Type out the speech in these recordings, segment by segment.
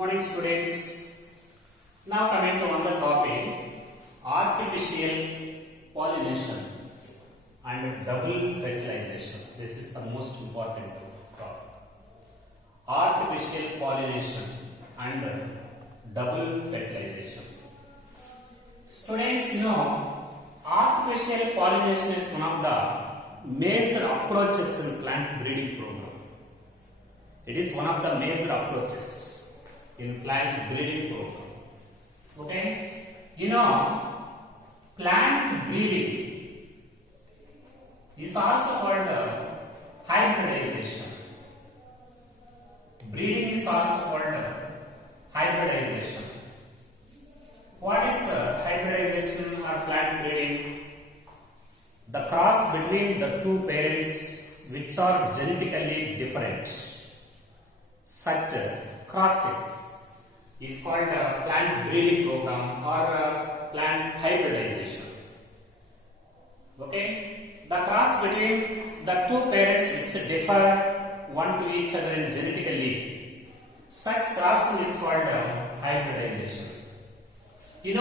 Morning students. Now coming to another topic, artificial pollination and double fertilization. This is the most important topic. Artificial pollination and double fertilization. Students, artificial pollination is one of the major approaches in plant breeding program. It is one of the major approaches in plant breeding program. Okay, plant breeding is also called hybridization. Breeding is also called hybridization. What is hybridization or plant breeding? The cross between the two parents which are genetically different. Such crossing is called a plant breeding program or plant hybridization. Okay, the cross between the two parents which differ one to each other genetically, such crossing is called hybridization. In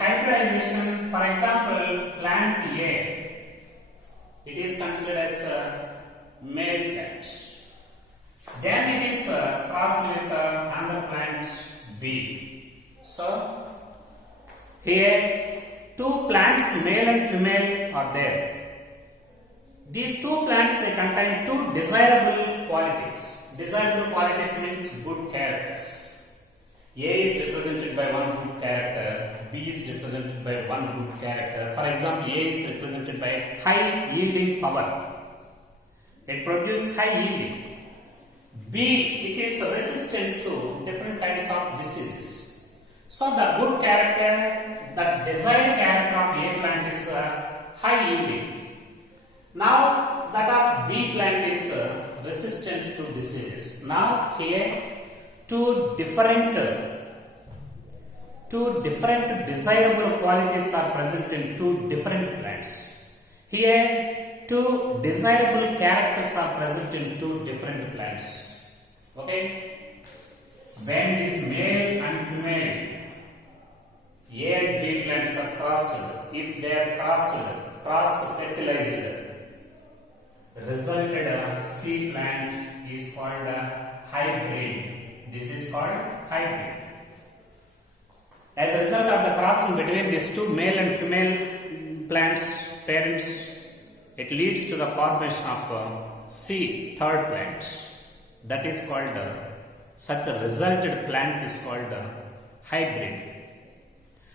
hybridization, for example, plant A, it is considered as a male plant. Then it is crossed with another plant B. So, here two plants, male and female, are there. These two plants, they contain two desirable qualities. Desirable qualities means good characters. A is represented by one good character, B is represented by one good character. For example, A is represented by high yielding power. It produces high yielding. B, it is resistance to different kinds of diseases. So the good character, the desired character of A plant is high yielding. Now that of B plant is resistance to diseases. Now here two different desirable qualities are present in two different plants. Here two desirable characters are present in two different plants. Okay, when this male and female A and B plants are crossed, if they are cross fertilized, resulted C plant is called a hybrid. This is called hybrid. As a result of the crossing between these two male and female plants, parents, it leads to the formation of C, third plant. That is called, such a resulted plant is called hybrid.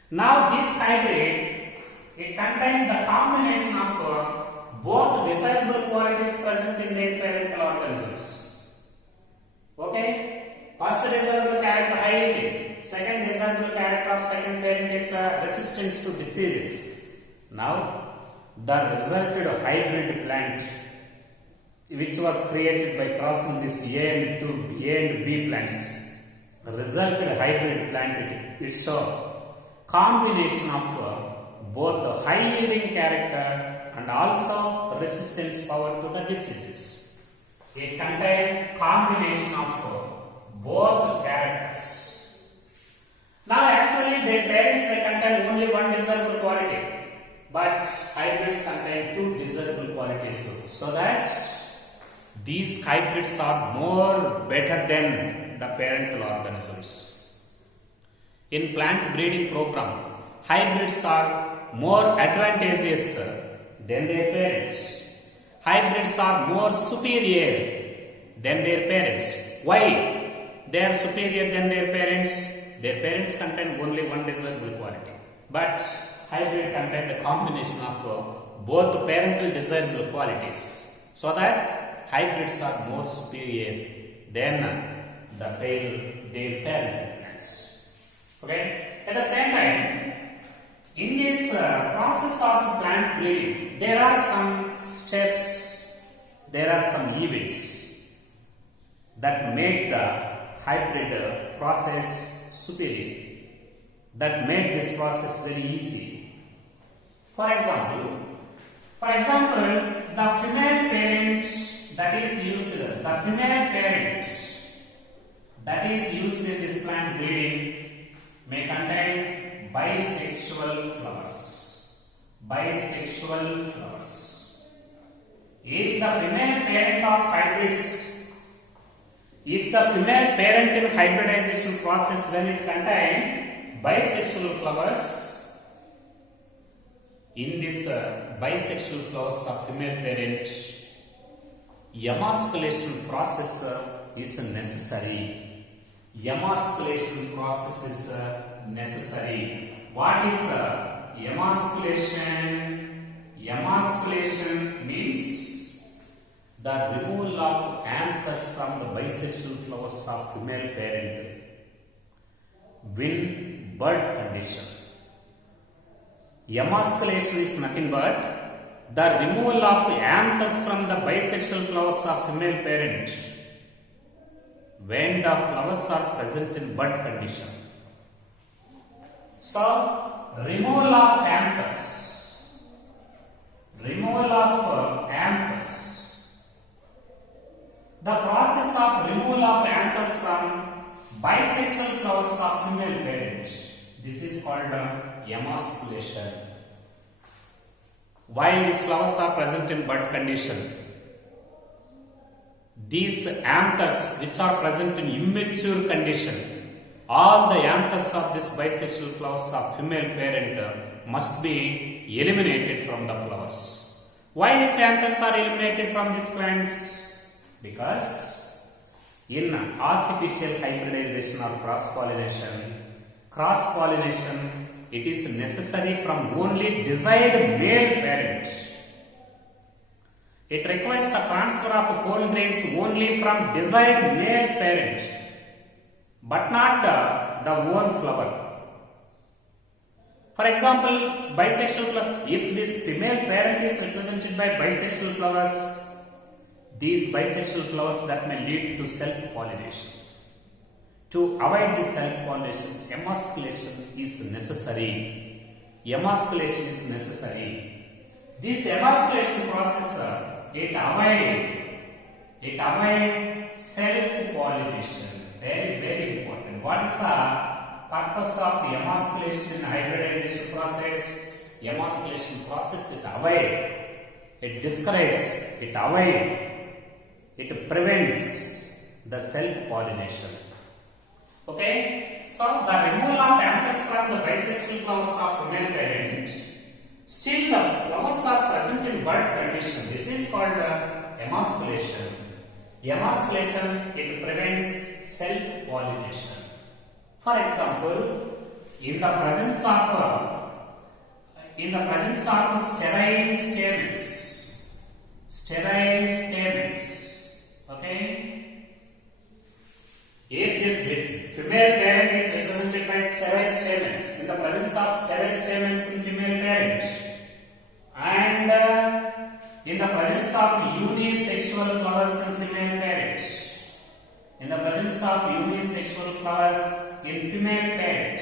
Now this hybrid, it contains the combination of both desirable qualities present in their parental organisms. Okay, first desirable character high yielding, second desirable character of second parent is resistance to diseases. Now the resulted hybrid plant, which was created by crossing this A and B plants, resulted hybrid plant, it's a combination of both the high yielding character and also resistance power to the diseases. It contains combination of both characters. Now actually their parents, they contain only one desirable quality, but hybrids contain two desirable qualities, so that these hybrids are more better than the parental organisms. In plant breeding program, hybrids are more advantageous than their parents. Hybrids are more superior than their parents. Why they are superior than their parents? Their parents contain only one desirable quality, but hybrid contain the combination of both parental desirable qualities, so that hybrids are more superior than their parent plants. Okay. At the same time, in this process of plant breeding, there are some steps, there are some events that make the hybrid process superior, that make this process very easy. For example, the female parent that is used, the female parent that varieties used in this plant breeding may contain bisexual flowers. Bisexual flowers. If the female parent of hybrids, if the female parent in hybridization process when it contains bisexual flowers, in this bisexual flowers of female parent, emasculation process is necessary. Emasculation process is necessary. What is emasculation? Emasculation means the removal of anthers from the bisexual flowers of female parent when bud condition. Emasculation is nothing but the removal of anthers from the bisexual flowers of female parent when the flowers are present in bud condition. So, removal of anthers. Removal of anthers. The process of removal of anthers from bisexual flowers of female parent. This is called emasculation. While these flowers are present in bud condition, these anthers which are present in immature condition, all the anthers of this bisexual flowers of female parent must be eliminated from the flowers. Why these anthers are eliminated from these plants? Because in artificial hybridization or cross-pollination, it is necessary from only desired male parent. It requires the transfer of pollen grains only from desired male parent, but not the own flower. For example, bisexual flower, if this female parent is represented by bisexual flowers, these bisexual flowers that may lead to self-pollination. To avoid this self-pollination, emasculation is necessary. Emasculation is necessary. This emasculation process, it avoids self-pollination. Very, very important. What is the purpose of the emasculation in hybridization process? Emasculation process, it avoids, it discourages, it avoids, it prevents the self-pollination. Okay, so the removal of anthers from the bisexual flowers of female parent, still the flowers are present in bud condition. This is called emasculation. Emasculation, it prevents self-pollination. For example, in the presence of sterile stamens, okay. If this female parent is represented by sterile stamens, in the presence of sterile stamens in female parent, and in the presence of unisexual flowers in female parent, in the presence of unisexual flowers in female parent,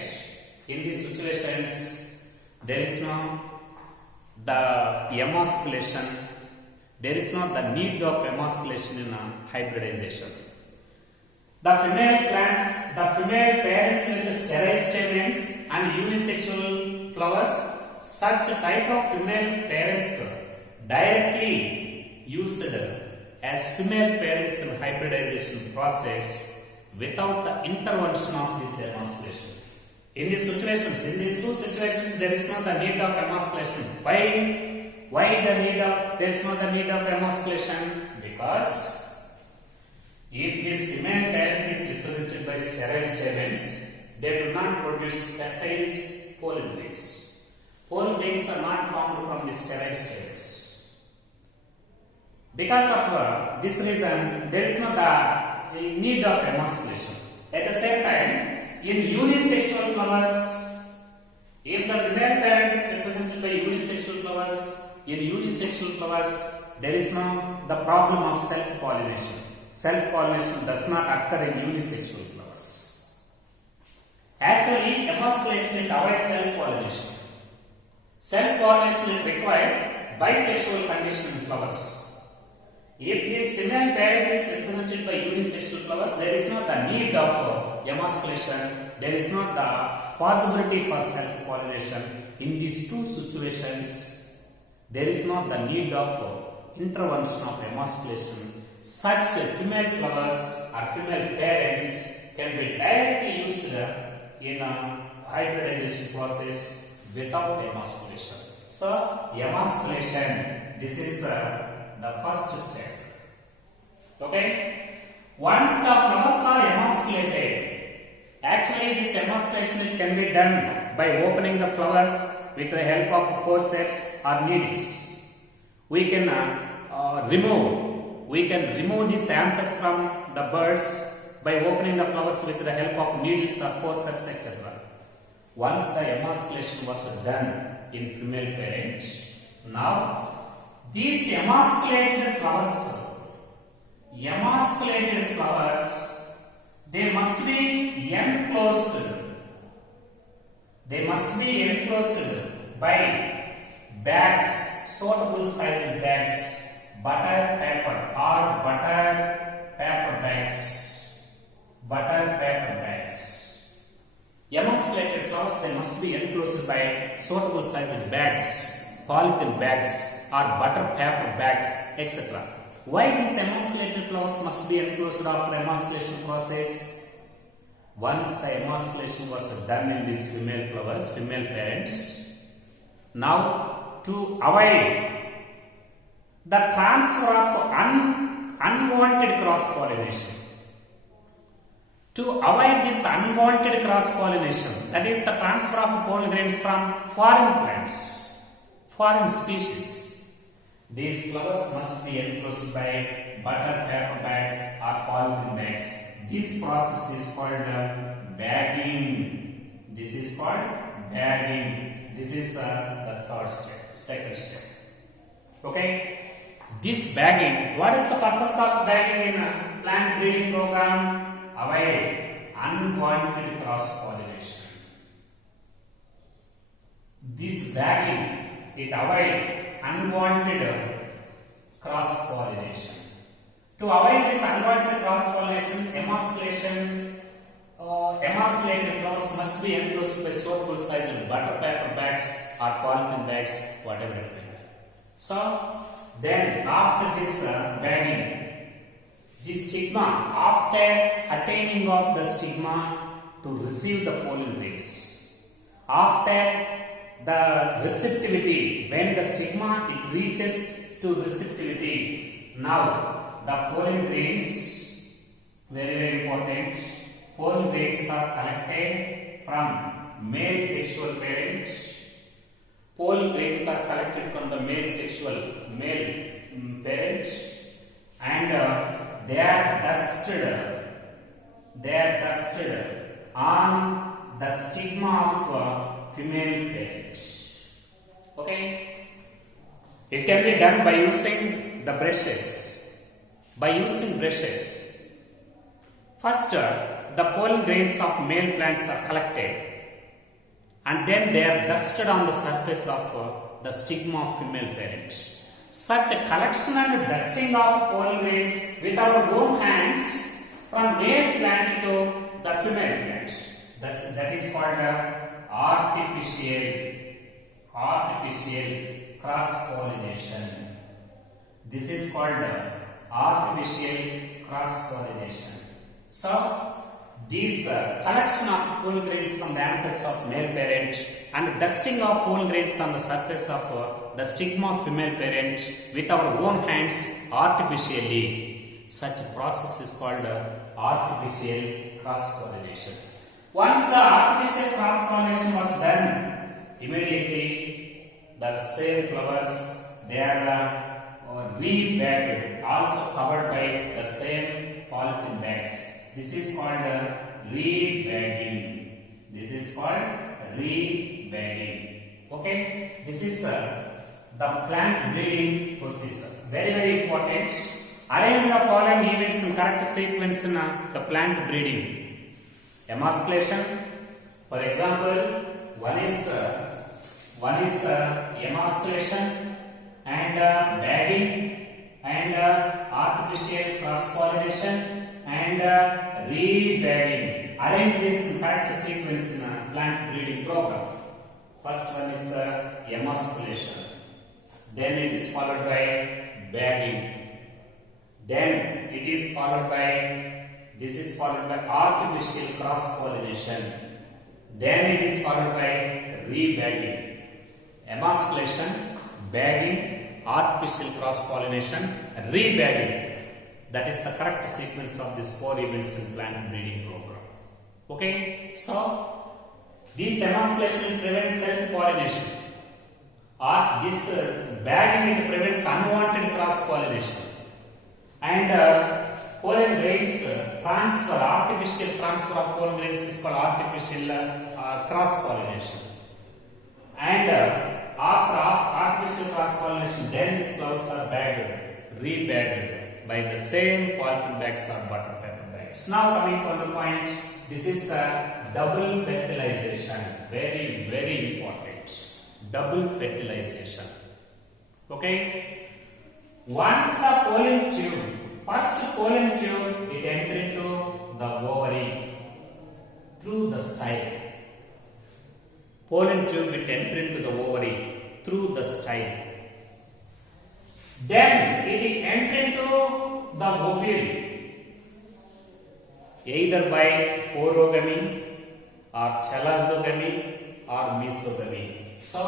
in these situations, there is no the emasculation, there is not the need of emasculation in hybridization. The female plants, the female parents with sterile stamens and unisexual flowers, such type of female parents directly used as female parents in hybridization process without the intervention of this emasculation. In these two situations, there is not the need of emasculation. Why there is not the need of emasculation? Because if this female parent is represented by sterile stamens, they do not produce peptides, pollen grains. Pollen grains are not formed from the sterile stamens. Because of this reason, there is not the need of emasculation. At the same time, in unisexual flowers, if the female parent is represented by unisexual flowers, in unisexual flowers, there is no the problem of self-pollination. Self-pollination does not occur in unisexual flowers. Actually, emasculation avoids self-pollination. Self-pollination requires bisexual condition in flowers. If this female parent is represented by unisexual flowers, there is not the need of emasculation, there is not the possibility for self-pollination. In these two situations, there is not the need of intervention of emasculation. Such female flowers or female parents can be directly used in a hybridization process without emasculation. So, emasculation, this is the first step. Okay? Once the flowers are emasculated, actually this emasculation can be done by opening the flowers with the help of forceps or needles. We can remove this anthers from the buds by opening the flowers with the help of needles or forceps, etc. Once the emasculation was done in female parent, now these emasculated flowers, they must be enclosed. They must be enclosed by bags, suitable sized bags, butter paper bags. Emasculated flowers, they must be enclosed by suitable sized bags, polythene bags or butter paper bags, etc. Why these emasculated flowers must be enclosed after emasculation process? Once the emasculation was done in these female flowers, female parents, now to avoid the transfer of unwanted cross-pollination, to avoid this unwanted cross-pollination, that is the transfer of pollen grains from foreign plants, foreign species, these flowers must be enclosed by butter paper bags or polythene bags. This process is called bagging. This is called bagging. This is the third step, second step. Okay? This bagging, what is the purpose of bagging in a plant breeding program? Avoid unwanted cross-pollination. This bagging, it avoids unwanted cross-pollination. To avoid this unwanted cross-pollination, emasculated flowers must be enclosed by suitable sized butter paper bags or polythene bags, whatever it may be. So, then after this bagging, the stigma, after attaining of the stigma to receive the pollen grains, after the receptivity, when the stigma it reaches to receptivity, now the pollen grains, very important, pollen grains are collected from male sexual parents. Pollen grains are collected from the male parent, and they are dusted on the stigma of female parent. Okay, it can be done by using the brushes. First, the pollen grains of male plants are collected, and then they are dusted on the surface of the stigma of female parent. Such a collection and dusting of pollen grains with our own hands from male plant to the female plant, that is called artificial cross-pollination. This is called artificial cross-pollination. So, these collection of pollen grains from the anthers of male parent and dusting of pollen grains on the surface of the stigma of female parent with our own hands artificially. Such a process is called artificial cross-pollination. Once the artificial cross-pollination was done, immediately the same flowers, they are re-bagged, also covered by the same polythene bags. This is called re-bagging. Okay, this is the plant breeding process. Very important. Arrange the following events in correct sequence in the plant breeding. Emasculation, for example, one is emasculation and bagging and artificial cross-pollination and re-bagging. arrange this in correct sequence in a plant breeding program. First one is emasculation. Then it is followed by bagging. Then it is followed by, this is followed by artificial cross pollination. Then it is followed by rebagging. Emasculation, bagging, artificial cross pollination, rebagging. That is the correct sequence of these 4 events in plant breeding program. Okay, so this emasculation prevents self pollination, or this bagging it prevents unwanted cross pollination, and pollen grains transfer, artificial transfer of pollen grains is called artificial cross pollination. And after artificial cross pollination, then these flowers are bagged, rebagged by the same polythene bags or butter paper bags. Now coming to the point, this is a double fertilization. Very, very important. Double fertilization. Okay. Once the pollen tube, first pollen tube, it enters into the ovary through the style. Pollen tube it enters into the ovary through the style. Then it enters into the ovule either by porogamy or chalazogamy or mesogamy. So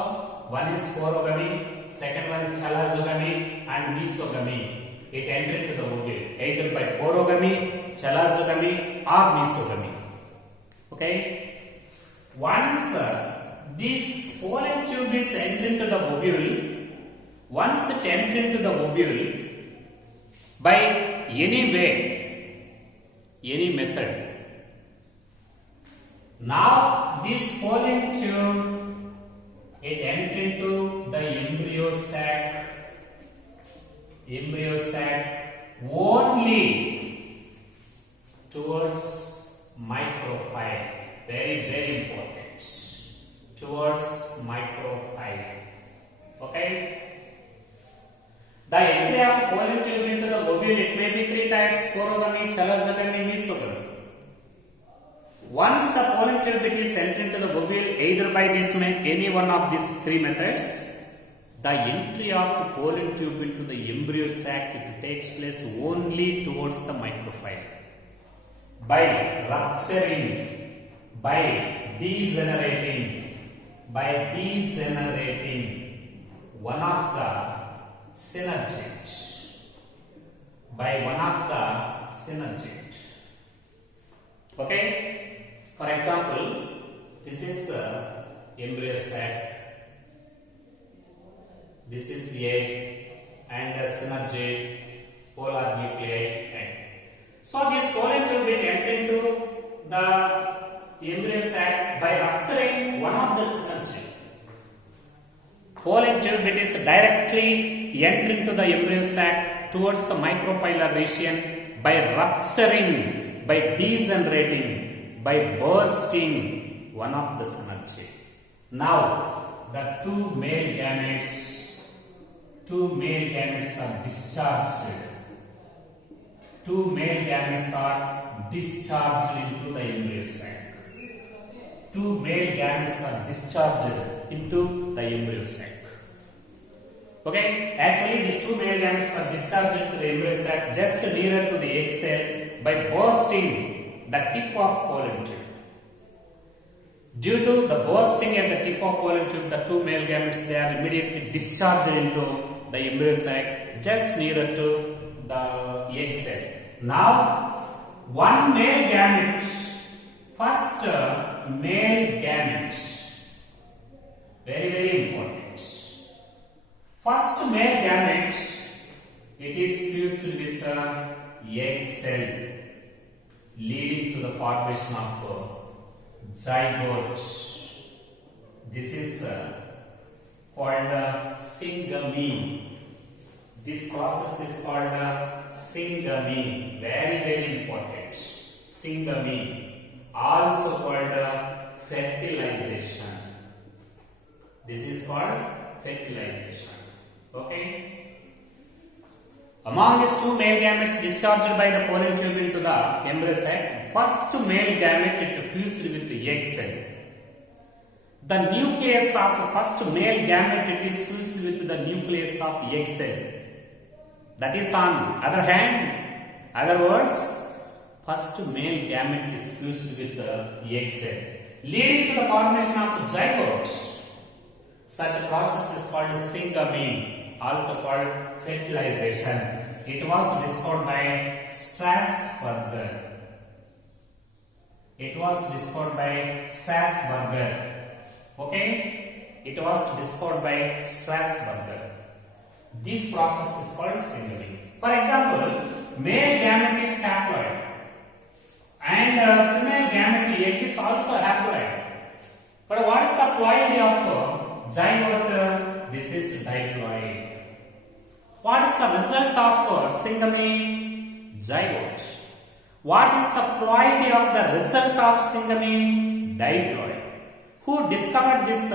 one is porogamy, second one is chalazogamy and mesogamy. It enters into the ovule either by porogamy, chalazogamy or mesogamy. Okay. Once this pollen tube is entered into the ovule, once it enters into the ovule by any way, any method, now this pollen tube it enters into the embryo sac only towards micropyle. Very, very important. Towards micropyle. Okay. The entry of pollen tube into the ovule, it may be 3 types: porogamy, chalazogamy, mesogamy. Once the pollen tube is entered into the ovule either by any one of these 3 methods, the entry of pollen tube into the embryo sac it takes place only towards the micropyle by rupturing, by degenerating one of the synergid. Okay. For example, this is embryo sac, this is egg and synergid, polar nuclei egg. So this pollen tube will enter into the embryo sac by rupturing one of the synergid. Pollen tube it is directly enter into the embryo sac towards the micropylar region by rupturing, by degenerating, by bursting one of the synergy. Now the two male gametes are discharged. Two male gametes are discharged into the embryo sac. Two male gametes are discharged into the embryo sac. Okay, actually these 2 male gametes are discharged into the embryo sac just nearer to the egg cell by bursting the tip of pollen tube. Due to the bursting at the tip of pollen tube, the 2 male gametes they are immediately discharged into the embryo sac just nearer to the egg cell. Now, one male gamete, first male gamete, very, very important. First male gamete, it is fused with the egg cell, leading to the formation of zygote. This is called syngamy. This process is called syngamy. Very, very important. Syngamy, also called fertilization. This is called fertilization. Okay. Among these two male gametes discharged by the pollen tube into the embryo sac, first male gamete it fused with the egg cell. The nucleus of first male gamete it is fused with the nucleus of egg cell. That is on other hand, other words, first male gamete is fused with the egg cell, leading to the formation of zygote. Such a process is called syngamy, also called fertilization. It was discovered by Strasburger. It was discovered by Strasburger. Okay? It was discovered by Strasburger. This process is called syngamy. For example, male gamete is haploid and female gamete egg is also haploid. But what is the ploidy of zygote? This is diploid. What is the result of syngamy? Zygote. What is the ploidy of the result of syngamy? Diploid. Who discovered this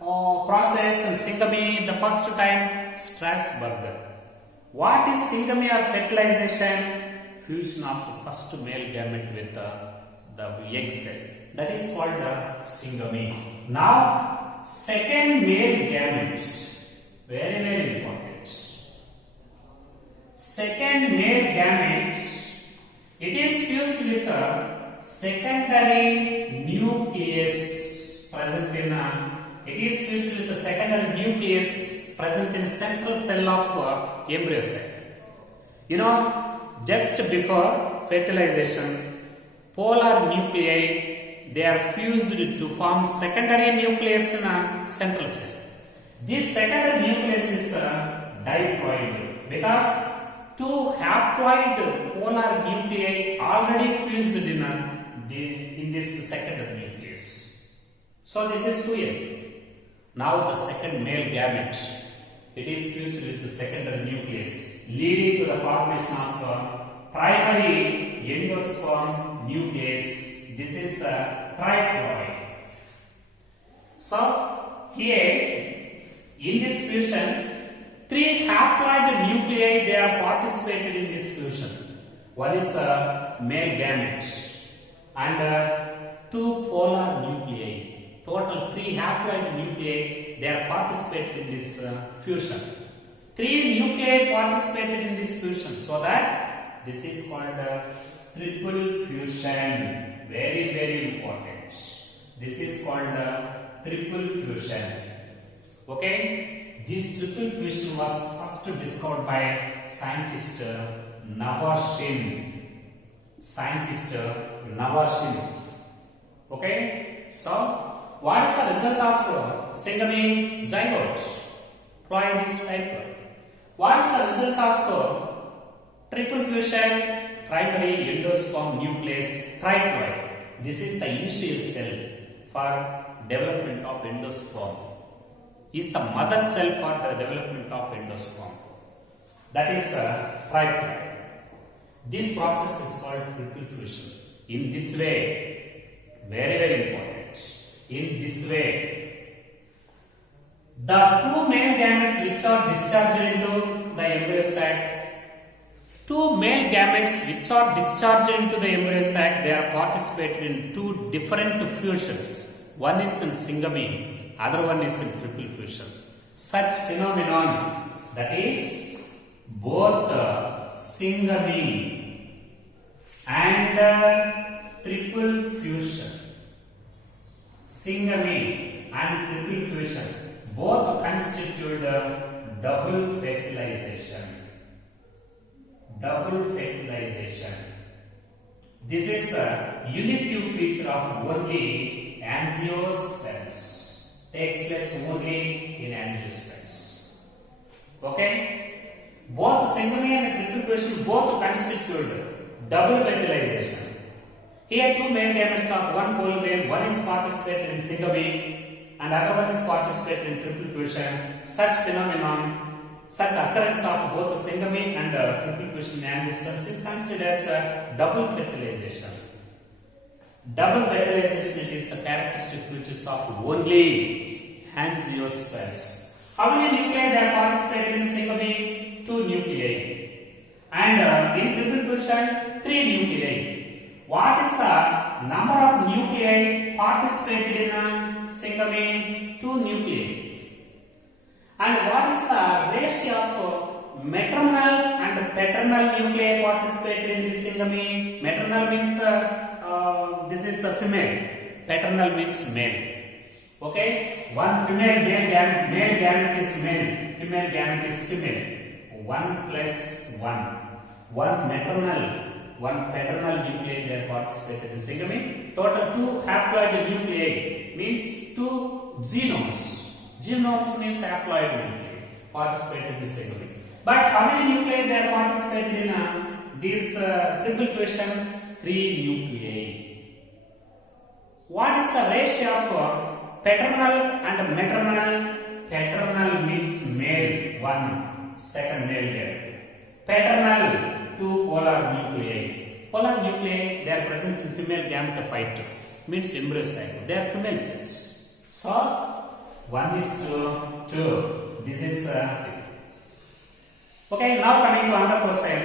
process and syngamy the first time? Strasburger. What is syngamy or fertilization? Fusion of the first male gamete with the egg cell. That is called syngamy. Now, second male gamete. Very, very important. Second male gamete, it is fused with a secondary nucleus present in it is fused with the secondary nucleus present in central cell of embryo sac. You know, just before fertilization, polar nuclei they are fused to form secondary nucleus in a central cell. This secondary nucleus is diploid because two haploid polar nuclei already fused in this secondary nucleus. So this is clear. Now the second male gamete, it is fused with the secondary nucleus, leading to the formation of primary endosperm nucleus. This is triploid. So here in this fusion, three haploid nuclei they are participated in this fusion. One is male gamete and two polar nuclei. Total three haploid nuclei they are participated in this fusion. Three nuclei participated in this fusion, so that this is called triple fusion. Very, very important. This is called triple fusion. Okay? This triple fusion was first discovered by scientist Navashin. Okay? So, what is the result of syngamy? Zygote. Ploid is diploid. What is the result of triple fusion? Primary endosperm nucleus triploid. This is the initial cell for development of endosperm. Is the mother cell for the development of endosperm. That is triploid. This process is called triple fusion. In this way, very, very important. In this way, the two male gametes which are discharged into the embryo sac, two male gametes which are discharged into the embryo sac, they are participated in two different fusions. One is in syngamy, other one is in triple fusion. Such phenomenon, that is both syngamy and triple fusion. Syngamy and triple fusion both constitute double fertilization. Double fertilization. This is a unique feature of only angiosperms. Takes place only in angiosperms. Okay? Both syngamy and triple fusion both constitute double fertilization. Here two male gametes of one pole male, one is participated in syngamy and other one is participated in triple fusion. Such phenomenon, such occurrence of both syngamy and triple fusion in angiosperms is considered as double fertilization. Double fertilization is the characteristic features of only angiosperms. How many nuclei they are participating in syngamy? 2 nuclei. And in triple fusion, 3 nuclei. What is the number of nuclei participated in Singami? 2 nuclei. And what is the ratio of maternal and paternal nuclei participated in this Singami? Maternal means this is a female. Paternal means male. Okay, one female male gamete is male, female gamete is female. 1 plus 1. One maternal, one paternal nuclei they participated in Singami. Total 2 haploid nuclei means 2 genomes. Genomes means haploid nuclei participated in Singami. But how many nuclei they participated in this triple fusion? 3 nuclei. What is the ratio of paternal and maternal? Paternal means male, 1 second male there. Paternal, 2 polar nuclei. Polar nuclei they are present in female gametophyte, means embryocyte. They are female cells. So 1 is to 2. This is okay. Now coming to another question.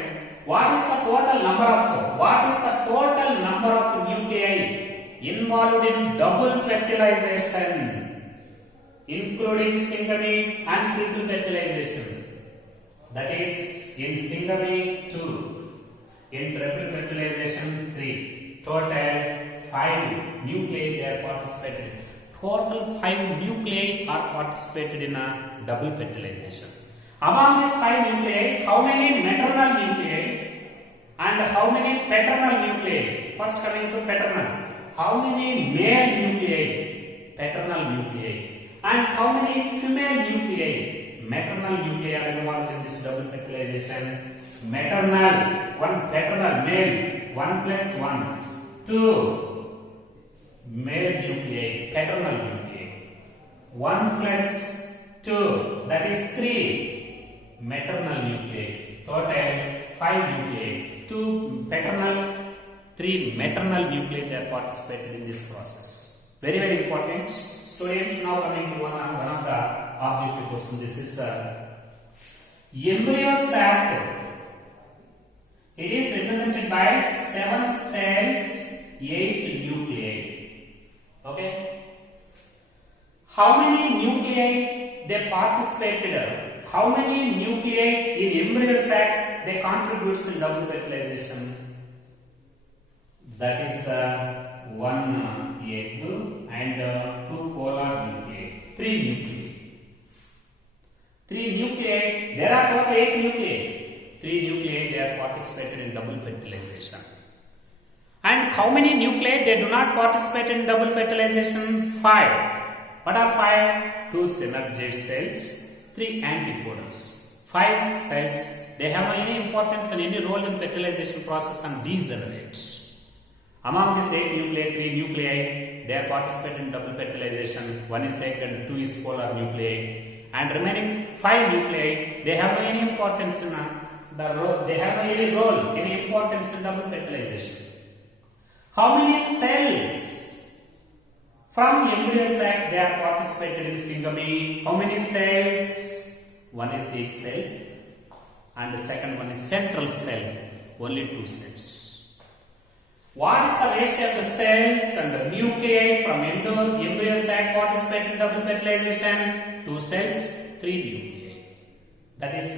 What is the total number of nuclei involved in double fertilization, including Singami and triple fertilization? That is, in Singami 2, in triple fertilization 3. Total 5 nuclei they are participated. Total 5 nuclei are participated in a double fertilization. Among these 5 nuclei, how many maternal nuclei and how many paternal nuclei? First coming to paternal. How many male nuclei? Paternal nuclei. And how many female nuclei? Maternal nuclei are involved in this double fertilization. Maternal, 1 paternal male, 1 plus 1, 2 male nuclei, paternal nuclei. 1 plus 2, that is 3 maternal nuclei. Total 5 nuclei. 2 paternal, 3 maternal nuclei they are participated in this process. Very, very important. Students, now coming to one of the objective question. This is embryo sac. It is represented by 7 cells, 8 nuclei. Okay. How many nuclei they participated? How many nuclei in embryo sac they contribute in double fertilization? That is 1 egg and 2 polar nuclei. 3 nuclei. 3 nuclei. There are total 8 nuclei. 3 nuclei they are participated in double fertilization. And how many nuclei they do not participate in double fertilization? 5. What are 5? 2 synergid cells, 3 antipodals. 5 cells, they have any importance and any role in fertilization process and degenerate. Among these 8 nuclei, 3 nuclei, they are participate in double fertilization. 1 is egg and 2 is polar nuclei. And remaining 5 nuclei, they have any importance in they have any role, any importance in double fertilization. How many cells from embryo sac they are participated in Singami? How many cells? 1 is egg cell and the second one is central cell, only 2 cells. What is the ratio of the cells and the nuclei from embryo sac participate in double fertilization? 2 cells, 3 nuclei. That is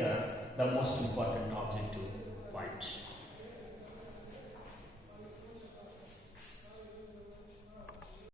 the most important objective.